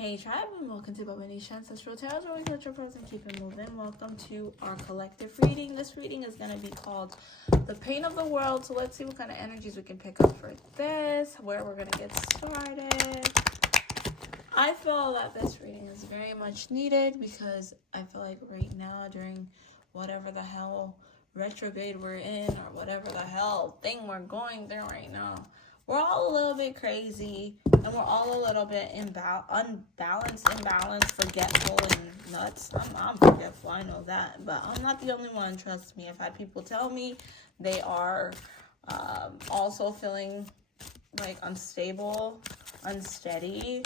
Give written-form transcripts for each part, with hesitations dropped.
Hey tribe, and welcome to Bobo-Nesha Ancestral Tarot, where we cut your pros and keep it moving. Welcome to our collective reading. This reading is going to be called The Pain of the World. So let's see what kind of energies we can pick up for this, where we're going to get started. I feel that this reading is very much needed because I feel like right now during whatever the hell retrograde we're in or whatever the hell thing we're going through right now, we're all a little bit crazy and we're all a little bit unbalanced, imbalanced, forgetful, and nuts. I'm forgetful, I know that, but I'm not the only one, trust me. I've had people tell me they are also feeling like unstable, unsteady.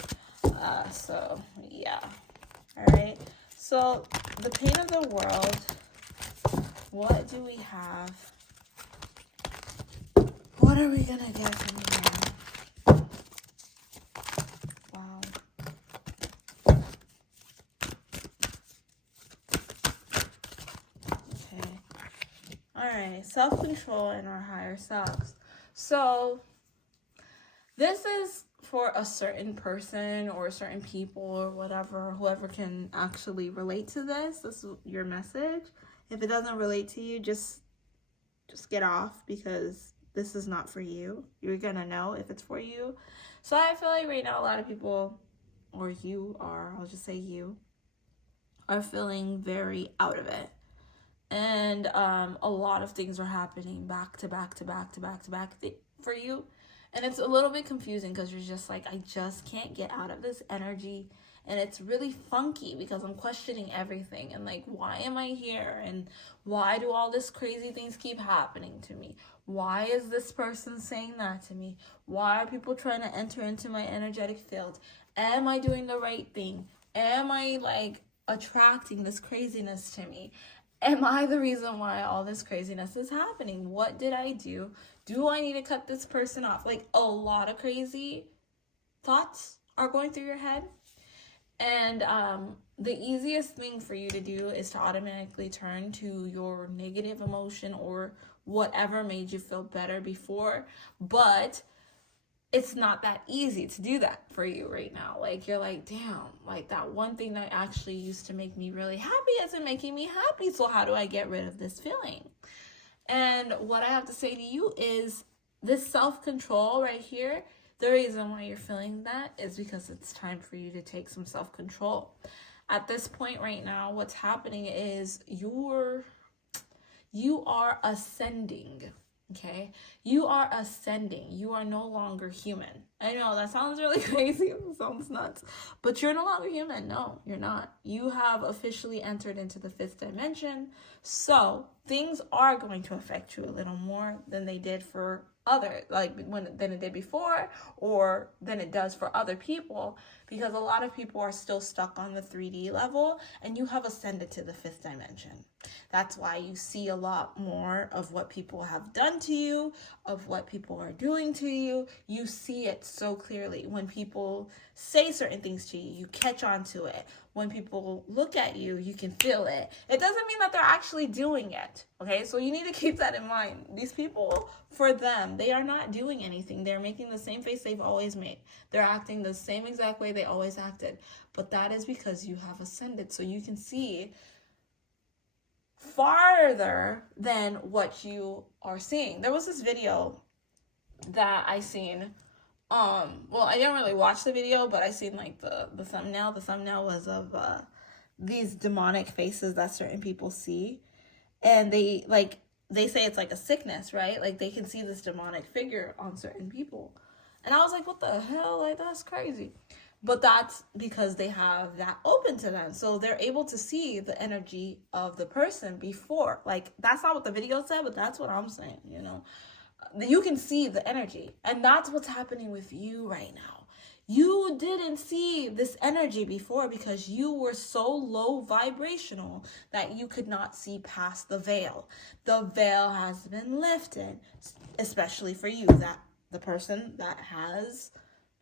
So yeah. All right. So the pain of the world. What do we have? What are we gonna get from here? Wow. Okay. All right. Self-control and our higher selves. So this is for a certain person or certain people or whatever, whoever can actually relate to this. This is your message. If it doesn't relate to you, just get off, because this is not for you. You're gonna know if it's for you. So I feel like right now a lot of people, or you are, I'll just say you, are feeling very out of it. And a lot of things are happening back to back for you. And it's a little bit confusing because you're just like, I just can't get out of this energy. And it's really funky because I'm questioning everything. And like, why am I here? And why do all this crazy things keep happening to me? Why is this person saying that to me? Why are people trying to enter into my energetic field? Am I doing the right thing? Am I like attracting this craziness to me? Am I the reason why all this craziness is happening? What did I do? Do I need to cut this person off? Like, a lot of crazy thoughts are going through your head. And the easiest thing for you to do is to automatically turn to your negative emotion or whatever made you feel better before. But it's not that easy to do that for you right now. Like, you're like, damn, like that one thing that actually used to make me really happy isn't making me happy. So how do I get rid of this feeling? And what I have to say to you is this self-control right here, the reason why you're feeling that is because it's time for you to take some self-control. At this point right now, what's happening is you are ascending. Okay, you are ascending. You are no longer human. I know that sounds really crazy. It sounds nuts, but you're no longer human. No, you're not. You have officially entered into the 5th dimension. So things are going to affect you a little more than they did for than it did before, or than it does for other people, because a lot of people are still stuck on the 3D level and you have ascended to the 5th dimension. That's why you see a lot more of what people have done to you, of what people are doing to you. You see it so clearly. When people say certain things to you, you catch on to it. When people look at you, you can feel it. It doesn't mean that they're actually doing it, okay? So you need to keep that in mind. These people, for them, they are not doing anything. They're making the same face they've always made. They're acting the same exact way they always acted. But that is because you have ascended. So you can see farther than what you are seeing. There was this video that I seen. Well, I didn't really watch the video, but I seen like the thumbnail. The thumbnail was of these demonic faces that certain people see, and they say it's like a sickness, right? Like they can see this demonic figure on certain people, and I was like, what the hell? Like, that's crazy. But that's because they have that open to them. So they're able to see the energy of the person before. Like, that's not what the video said, but that's what I'm saying, you know. You can see the energy. And that's what's happening with you right now. You didn't see this energy before because you were so low vibrational that you could not see past the veil. The veil has been lifted, especially for you, that the person that has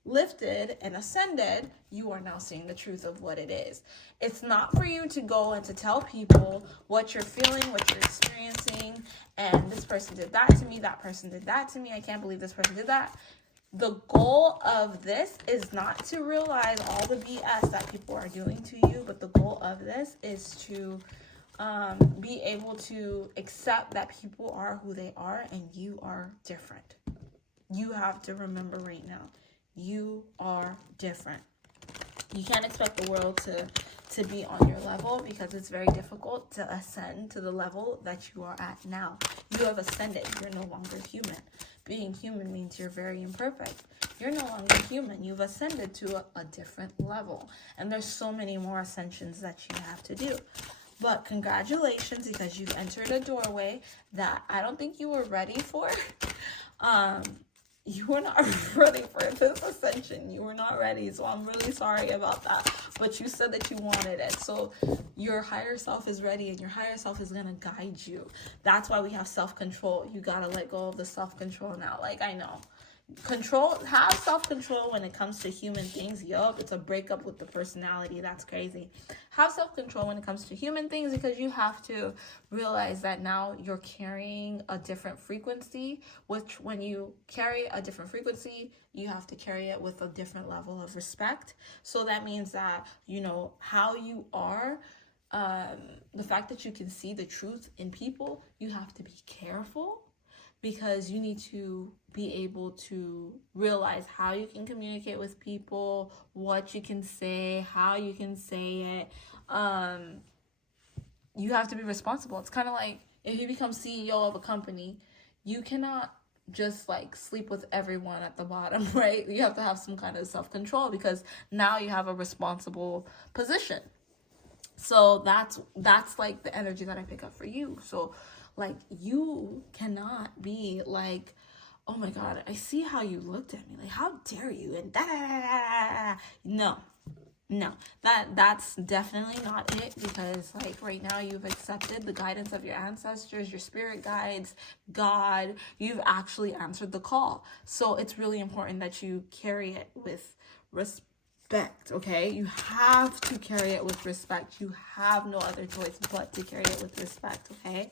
lifted and ascended, you are now seeing the truth of what it is. It's not for you to go and to tell people what you're feeling, what you're experiencing, and this person did that to me, that person did that to me, I can't believe this person did that. The goal of this is not to realize all the BS that people are doing to you, but the goal of this is to be able to accept that people are who they are and you are different. You have to remember right now, you are different. You can't expect the world to be on your level because it's very difficult to ascend to the level that you are at now. You have ascended. You're no longer human. Being human means you're very imperfect. You're no longer human. You've ascended to a different level. And there's so many more ascensions that you have to do. But congratulations, because you've entered a doorway that I don't think you were ready for. You were not ready for this ascension. You were not ready. So I'm really sorry about that. But you said that you wanted it. So your higher self is ready, and your higher self is going to guide you. That's why we have self-control. You got to let go of the self-control now. Like, I know. Have self-control when it comes to human things. Yup, it's a breakup with the personality. That's crazy. Have self-control when it comes to human things, because you have to realize that now you're carrying a different frequency, which when you carry a different frequency, you have to carry it with a different level of respect. So that means that, you know, how you are, the fact that you can see the truth in people, you have to be careful, because you need to be able to realize how you can communicate with people, what you can say, how you can say it. You have to be responsible. It's kind of like if you become CEO of a company, you cannot just like sleep with everyone at the bottom, right? You have to have some kind of self-control, because now you have a responsible position. So that's like the energy that I pick up for you. So like, you cannot be like, oh my God, I see how you looked at me. Like, how dare you? And No, that's definitely not it, because like right now you've accepted the guidance of your ancestors, your spirit guides, God. You've actually answered the call. So it's really important that you carry it with respect, okay? You have to carry it with respect. You have no other choice but to carry it with respect, okay?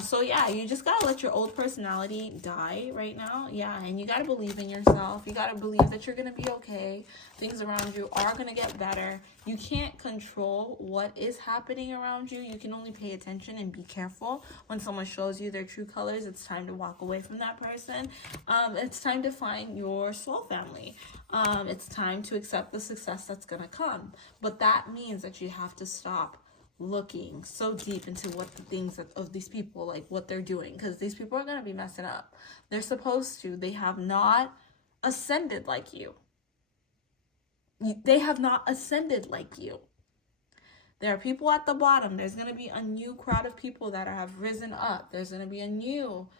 So yeah, you just gotta let your old personality die right now. Yeah, and you gotta believe in yourself. You gotta believe that you're gonna be okay. Things around you are gonna get better. You can't control what is happening around you. You can only pay attention and be careful. When someone shows you their true colors, it's time to walk away from that person. It's time to find your soul family. It's time to accept the success that's gonna come. But that means that you have to stop looking so deep into what the things of these people, like what they're doing, because these people are going to be messing up. They're supposed to. They have not ascended like you. They have not ascended like you. There are people at the bottom. There's going to be a new crowd of people that have risen up. There's going to be a new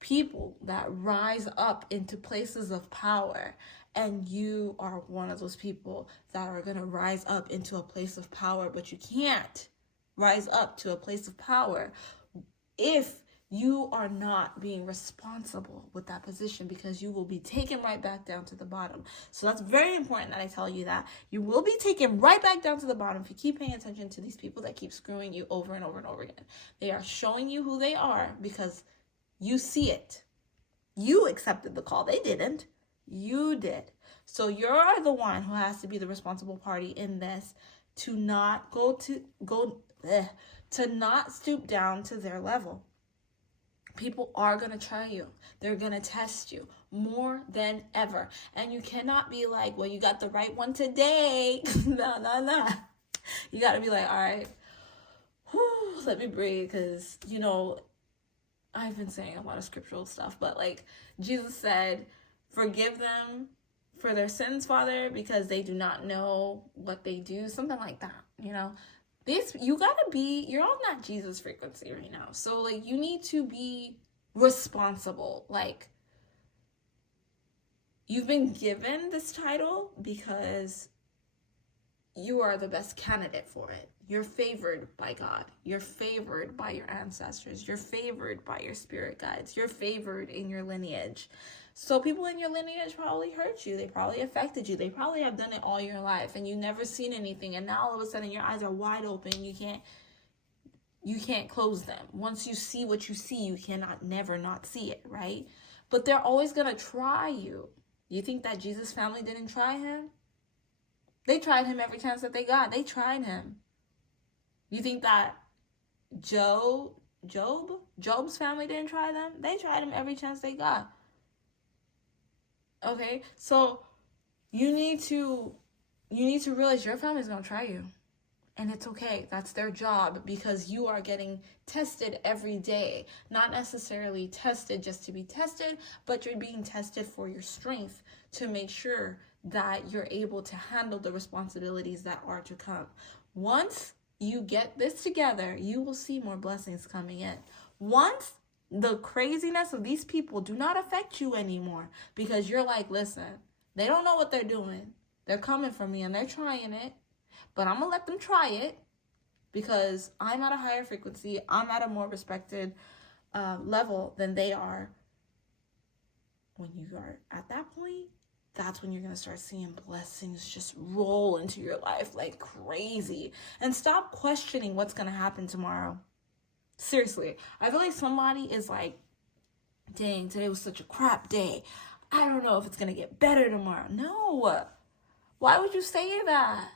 people that rise up into places of power. And you are one of those people that are going to rise up into a place of power, but you can't rise up to a place of power if you are not being responsible with that position, because you will be taken right back down to the bottom. So that's very important that I tell you that. You will be taken right back down to the bottom if you keep paying attention to these people that keep screwing you over and over and over again. They are showing you who they are because you see it. You accepted the call. They didn't. You did. So you're the one who has to be the responsible party in this, to not to not stoop down to their level. People are going to try you. They're going to test you more than ever. And you cannot be like, well, you got the right one today. No. You got to be like, all right, let me breathe. Because, you know, I've been saying a lot of scriptural stuff, but like Jesus said, forgive them for their sins, Father, because they do not know what they do. Something like that, you know. You're on that Jesus frequency right now. So like, you need to be responsible. Like, you've been given this title because you are the best candidate for it. You're favored by God. You're favored by your ancestors. You're favored by your spirit guides. You're favored in your lineage. So people in your lineage probably hurt you. They probably affected you. They probably have done it all your life and you've never seen anything. And now all of a sudden your eyes are wide open. You can't close them. Once you see what you see, you cannot never not see it, right? but they're always going to try you. You think that Jesus' family didn't try him? They tried him every chance that they got. They tried him. You think that Job's family didn't try them? They tried him every chance they got. Okay, so you need to realize your family's gonna try you, and it's okay. That's their job, because you are getting tested every day. Not necessarily tested just to be tested, but you're being tested for your strength, to make sure that you're able to handle the responsibilities that are to come. Once you get this together, you will see more blessings coming in. Once the craziness of these people do not affect you anymore, because you're like, listen, they don't know what they're doing. They're coming for me and they're trying it, but I'm going to let them try it, because I'm at a higher frequency. I'm at a more respected level than they are. When you are at that point, that's when you're going to start seeing blessings just roll into your life like crazy. And stop questioning what's going to happen tomorrow. Seriously, I feel like somebody is like, dang, today was such a crap day. I don't know if it's going to get better tomorrow. No. Why would you say that?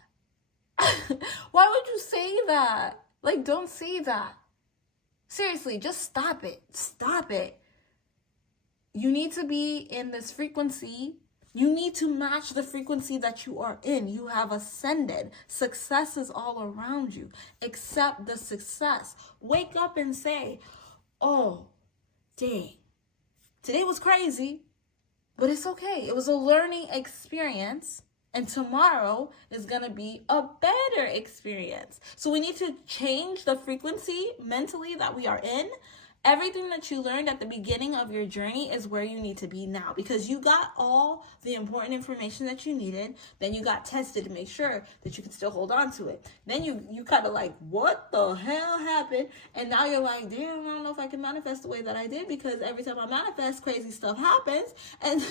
Why would you say that? Like, don't say that. Seriously, just stop it. Stop it. You need to be in this frequency. You need to match the frequency that you are in. You have ascended. Success is all around you. Accept the success. Wake up and say, oh, dang, today was crazy, but it's okay. It was a learning experience, and tomorrow is going to be a better experience. So we need to change the frequency mentally that we are in. Everything that you learned at the beginning of your journey is where you need to be now, because you got all the important information that you needed. Then you got tested to make sure that you could still hold on to it. Then you kind of like, what the hell happened? And now you're like, damn, I don't know if I can manifest the way that I did, because every time I manifest, crazy stuff happens. And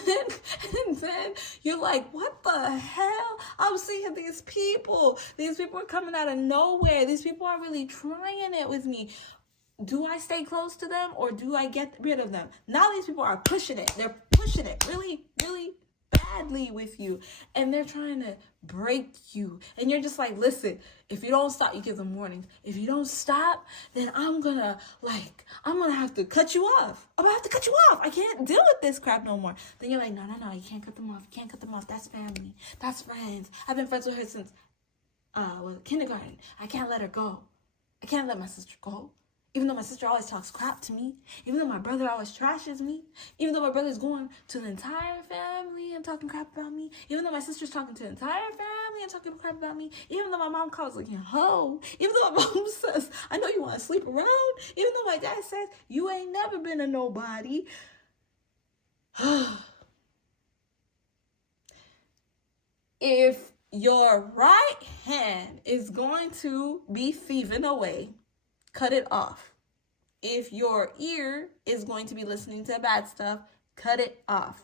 then you're like, what the hell? I'm seeing these people. These people are coming out of nowhere. These people are really trying it with me. Do I stay close to them, or do I get rid of them? Now these people are pushing it. They're pushing it really, really badly with you. And they're trying to break you. And you're just like, listen, if you don't stop, you give them warnings. If you don't stop, then I'm going to have to cut you off. I'm going to have to cut you off. I can't deal with this crap no more. Then you're like, no, you can't cut them off. You can't cut them off. That's family. That's friends. I've been friends with her since kindergarten. I can't let her go. I can't let my sister go. Even though my sister always talks crap to me, even though my brother always trashes me, even though my brother's going to the entire family and talking crap about me, even though my sister's talking to the entire family and talking crap about me, even though my mom calls like, ho, even though my mom says, I know you want to sleep around, even though my dad says, you ain't never been a nobody. If your right hand is going to be thieving away, cut it off. If your ear is going to be listening to bad stuff, cut it off.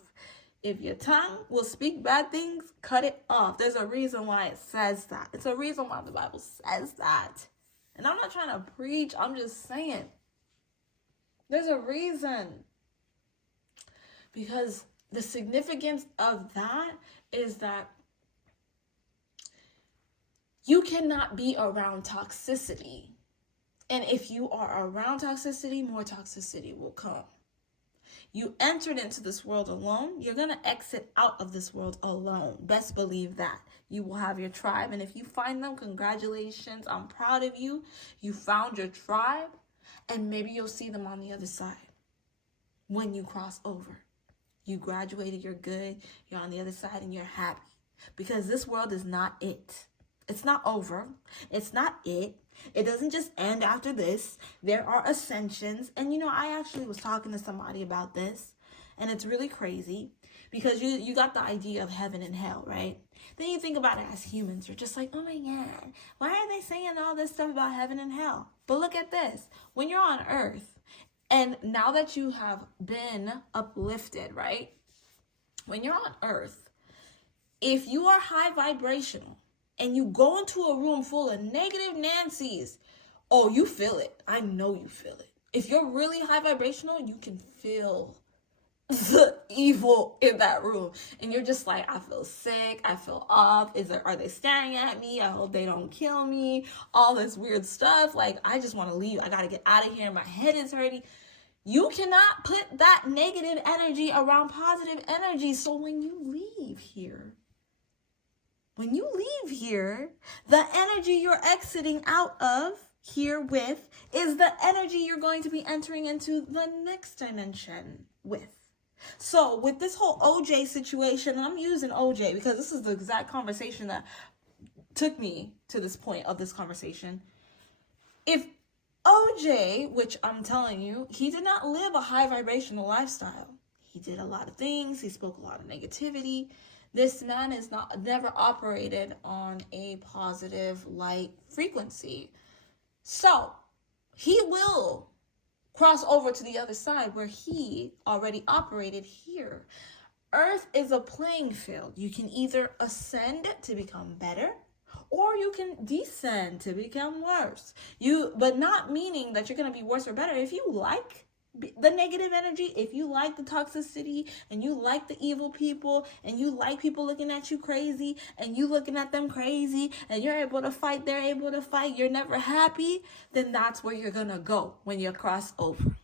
If your tongue will speak bad things, cut it off. There's a reason why it says that. It's a reason why the Bible says that. And I'm not trying to preach. I'm just saying. There's a reason. Because the significance of that is that you cannot be around toxicity. And if you are around toxicity, more toxicity will come. You entered into this world alone. You're going to exit out of this world alone. Best believe that. You will have your tribe. And if you find them, congratulations. I'm proud of you. You found your tribe. And maybe you'll see them on the other side when you cross over. You graduated, you're good. You're on the other side and you're happy. Because this world is not it. It's not over. It's not it. It doesn't just end after this. There are ascensions. And, I actually was talking to somebody about this. And it's really crazy. Because you got the idea of heaven and hell, right? Then you think about it as humans. You're just like, oh my God. Why are they saying all this stuff about heaven and hell? But look at this. When you're on earth, and now that you have been uplifted, right? When you're on earth, if you are high vibrational, and you go into a room full of negative Nancys, oh, you feel it. I know you feel it. If you're really high vibrational, you can feel the evil in that room, and you're just like, I feel sick, I feel off, are they staring at me, I hope they don't kill me, all this weird stuff, like I just want to leave, I gotta get out of here, my head is hurting. You cannot put that negative energy around positive energy. So when you leave here, the energy you're exiting out of here with is the energy you're going to be entering into the next dimension with. So with this whole OJ situation, and I'm using OJ because this is the exact conversation that took me to this point of this conversation. If OJ, which I'm telling you, he did not live a high vibrational lifestyle. He did a lot of things. He spoke a lot of negativity. This man is never operated on a positive light frequency. So he will cross over to the other side where he already operated here. Earth is a playing field. You can either ascend to become better, or you can descend to become worse. But not meaning that you're going to be worse or better. If you like the negative energy, if you like the toxicity, and you like the evil people, and you like people looking at you crazy, and you looking at them crazy, and you're able to fight, they're able to fight, you're never happy, then that's where you're going to go when you cross over.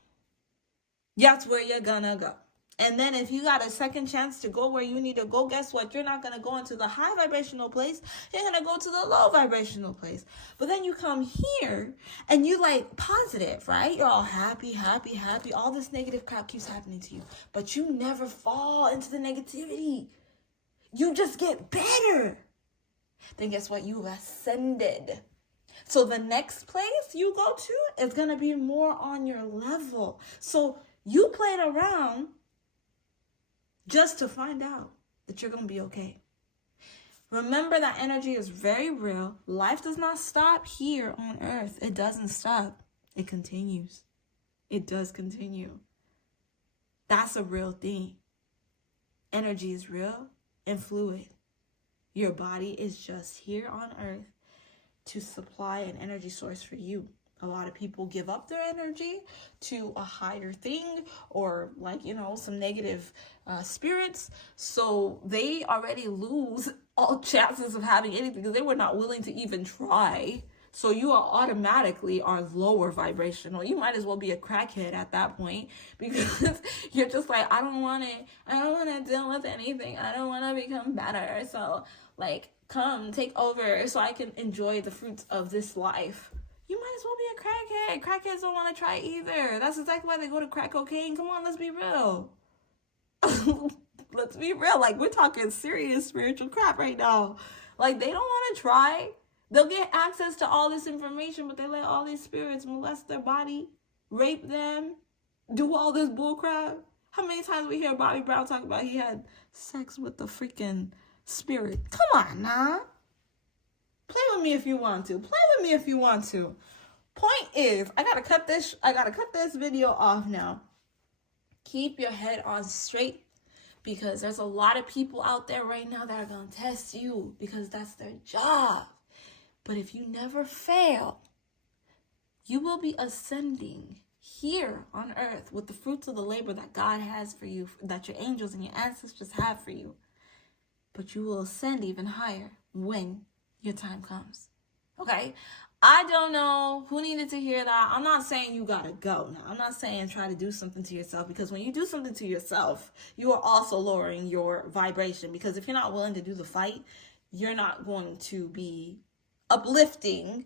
That's where you're going to go. And then if you got a second chance to go where you need to go, guess what? You're not going to go into the high vibrational place. You're going to go to the low vibrational place. But then you come here and you like positive, right? You're all happy, happy, happy. All this negative crap keeps happening to you. But you never fall into the negativity. You just get better. Then guess what? You've ascended. So the next place you go to is going to be more on your level. So you played around just to find out that you're going to be okay. Remember that energy is very real. Life does not stop here on earth. It doesn't stop. It continues. It does continue. That's a real thing. Energy is real and fluid. Your body is just here on earth to supply an energy source for you. A lot of people give up their energy to a higher thing, or some negative spirits. So they already lose all chances of having anything because they were not willing to even try. So you are automatically lower vibrational. You might as well be a crackhead at that point, because you're just like, I don't want to deal with anything. I don't want to become better. So come take over so I can enjoy the fruits of this life. You might as well be a crackhead. Crackheads don't want to try either. That's exactly why they go to crack cocaine. Come on, let's be real. Let's be real. We're talking serious spiritual crap right now. They don't want to try. They'll get access to all this information, but they let all these spirits molest their body, rape them, do all this bull crap. How many times we hear Bobby Brown talk about he had sex with the freaking spirit? Come on, nah. Play with me if you want to. Point is, I gotta cut this video off now. Keep your head on straight, because there's a lot of people out there right now that are gonna test you because that's their job. But if you never fail, you will be ascending here on earth with the fruits of the labor that God has for you, that your angels and your ancestors have for you. But you will ascend even higher when your time comes. Okay? I don't know who needed to hear that. I'm not saying you gotta go now. I'm not saying try to do something to yourself, because when you do something to yourself, you are also lowering your vibration. Because if you're not willing to do the fight, you're not going to be uplifting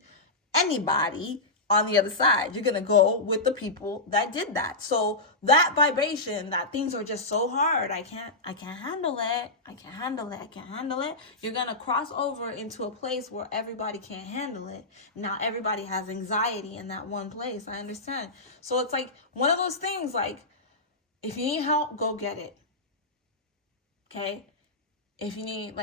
anybody on the other side. You're gonna go with the people that did that. So that vibration, that things are just so hard, I can't handle it. You're gonna cross over into a place where everybody can't handle it. Now everybody has anxiety in that one place. I understand. So it's one of those things, if you need help, go get it. Okay? If you need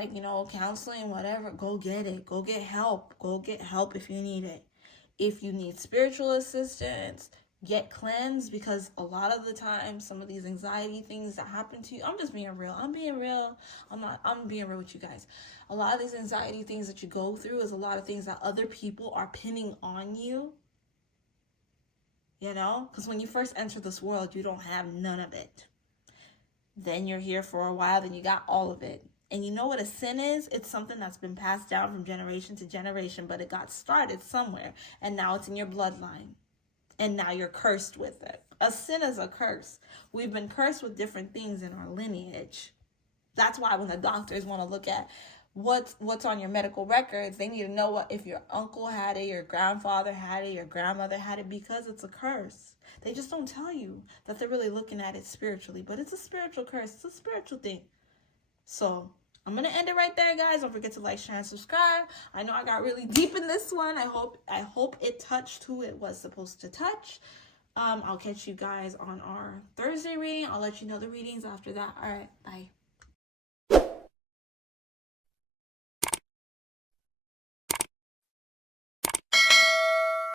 counseling, whatever, go get it. Go get help. Go get help if you need it. If you need spiritual assistance, get cleansed, because a lot of the time, some of these anxiety things that happen to you, I'm just being real. I'm being real with you guys. A lot of these anxiety things that you go through is a lot of things that other people are pinning on you. Because when you first enter this world, you don't have none of it. Then you're here for a while, then you got all of it. And you know what a sin is? It's something that's been passed down from generation to generation, but it got started somewhere, and now it's in your bloodline. And now you're cursed with it. A sin is a curse. We've been cursed with different things in our lineage. That's why when the doctors want to look at what's on your medical records, they need to know what if your uncle had it, your grandfather had it, your grandmother had it, because it's a curse. They just don't tell you that they're really looking at it spiritually, but it's a spiritual curse. It's a spiritual thing. So I'm going to end it right there, guys. Don't forget to like, share, and subscribe. I know I got really deep in this one. I hope it touched who it was supposed to touch. I'll catch you guys on our Thursday reading. I'll let you know the readings after that. All right, bye.